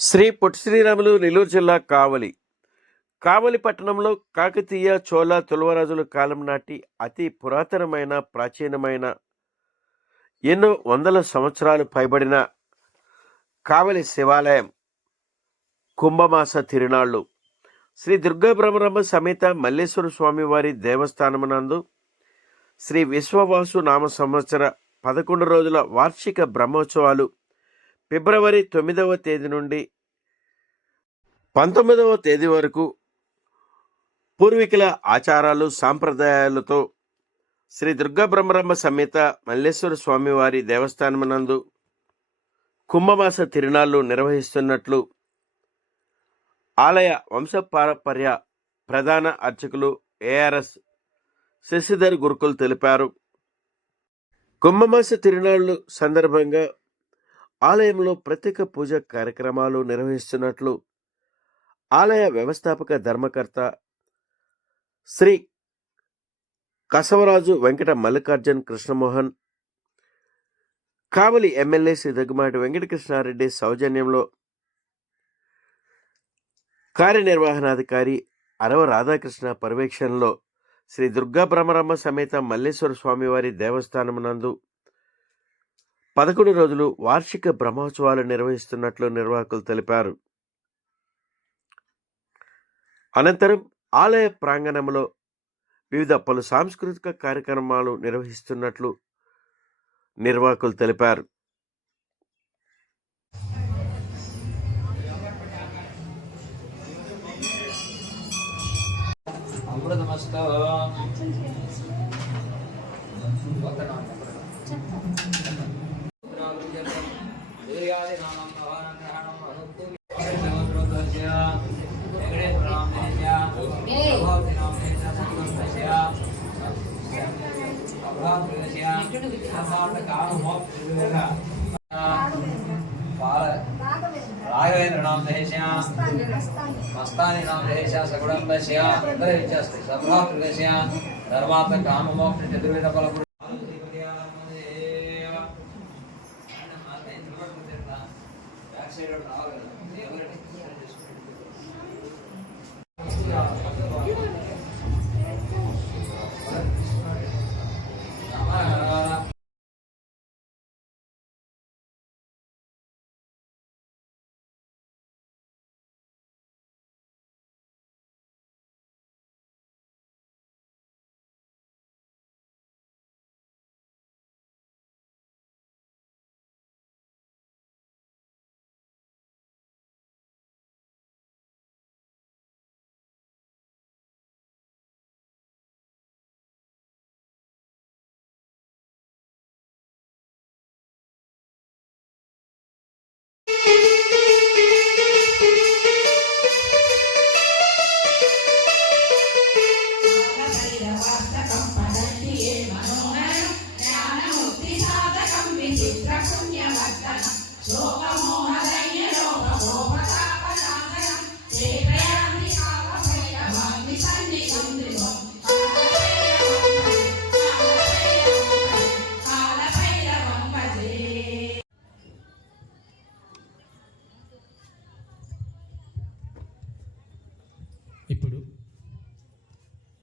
శ్రీ పొట్టి శ్రీరాములు నెల్లూరు జిల్లా కావలి పట్టణంలో కాకతీయ చోళ తుళవరాజుల కాలం నాటి అతి పురాతనమైన ప్రాచీనమైన ఎన్నో వందల సంవత్సరాలు పైబడిన కావలి శివాలయం కుంభమాస తిరునాళ్ళు శ్రీ దుర్గా బ్రహ్మరమ్మ సమేత మల్లేశ్వర స్వామివారి దేవస్థానమునందు శ్రీ విశ్వవాసు నామ సంవత్సర 11 రోజుల వార్షిక బ్రహ్మోత్సవాలు ఫిబ్రవరి 9వ తేదీ నుండి 19వ తేదీ వరకు పూర్వీకుల ఆచారాలు సాంప్రదాయాలతో శ్రీ దుర్గా బ్రహ్మరమ్మ సమేత మల్లేశ్వర స్వామివారి దేవస్థానమునందు కుంభమాస తిరునాళ్ళు నిర్వహిస్తున్నట్లు ఆలయ వంశపారంపర్య ప్రధాన అర్చకులు ఏఆర్ఎస్ శశిధర్ గురుకుల్ తెలిపారు. కుంభమాస తిరునాళ్ళు సందర్భంగా ఆలయంలో ప్రత్యేక పూజ కార్యక్రమాలు నిర్వహిస్తున్నట్లు ఆలయ వ్యవస్థాపక ధర్మకర్త శ్రీ కసవరాజు వెంకట మల్లికార్జున్ కృష్ణమోహన్, కావలి ఎమ్మెల్యే శ్రీ దగ్గుమాటి వెంకటకృష్ణారెడ్డి సౌజన్యంలో కార్యనిర్వహణాధికారి అరవ రాధాకృష్ణ పర్యవేక్షణలో శ్రీ దుర్గా బ్రహ్మరమ్మ సమేత మల్లేశ్వర స్వామివారి దేవస్థానమునందు 11 రోజులు వార్షిక బ్రహ్మోత్సవాలు నిర్వహిస్తున్నట్లు నిర్వాహకులు తెలిపారు. అనంతరం ఆలయ ప్రాంగణంలో వివిధ పలు సాంస్కృతిక కార్యక్రమాలు నిర్వహిస్తున్నట్లు నిర్వాహకులు తెలిపారు. రాఘవేంద్ర నామ దహేశ్యా మస్తాని నామ దహేశ్యా సగుణం దహేశ్యా అందరూ ఇచ్చేస్తాయి సభాప్రదేశ్యా ధర్మాత్మ కామ మోక్ష చతుర్వేద ఫల బ్యాక్ సైడ్ రావాలి.